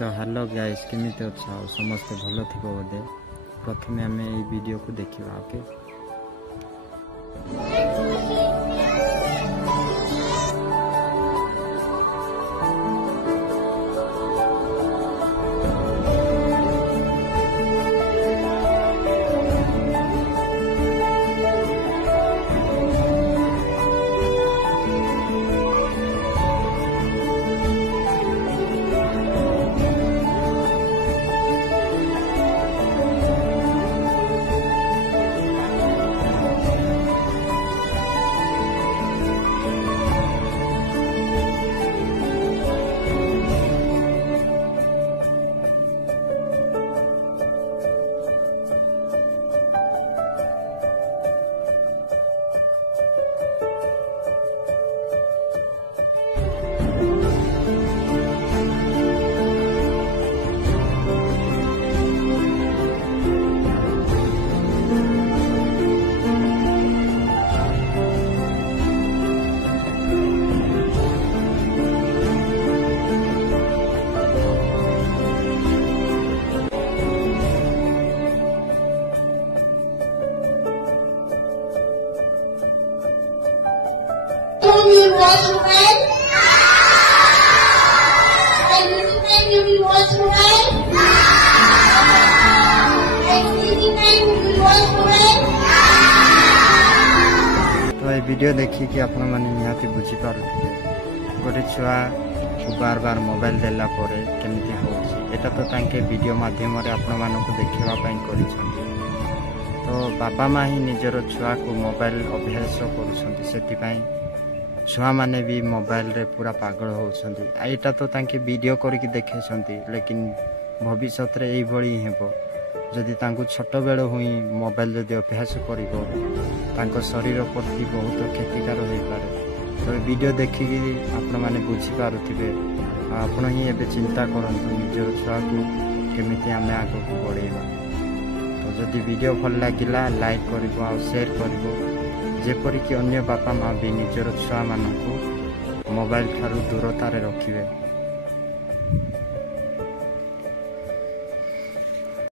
तो hello guys केमिति अच्छा समस्त भल थी बोधे प्रथमे आम ये वीडियो को देखा okay. Can you watch red? Can you watch red? तो ये वीडियो देखी कि आपण माने निहाती बुझी पारुथिबे गोटे छुआ को बार बार मोबाइल देला परे केमिति होछि एटा तो तांके वीडियो माध्यम रे आपण मानको देखिबा पई करिसंती। तो बापा माँ ही निजर छुआ को मोबाइल अभ्यास करुछंती सेति पई छुआ माने भी मोबाइल रे पूरा पागल होउछंती। एटा तो तांके वीडियो करके देखेछंती लेकिन भविष्य रे एई भली हेबो जदि तांको छोट बेल हुई मोबाइल जदि अभ्यास करिवो तांको शरीर प्रति बहुत क्षतिकार होई पारे। तो वीडियो देखिकी आपण माने बुझी पारुथिबे आपण ही एबे चिंता करंतु निजर छुआ को केमिति आमे आगो को बढ़ेबा। तो जदि वीडियो भल लागिला लाइक करिवो आ शेयर करिवो जेपरिक अन्य बापा माँ भी निजर छुआ मानकु मोबाइल ठारू दूरतारे रखिबे।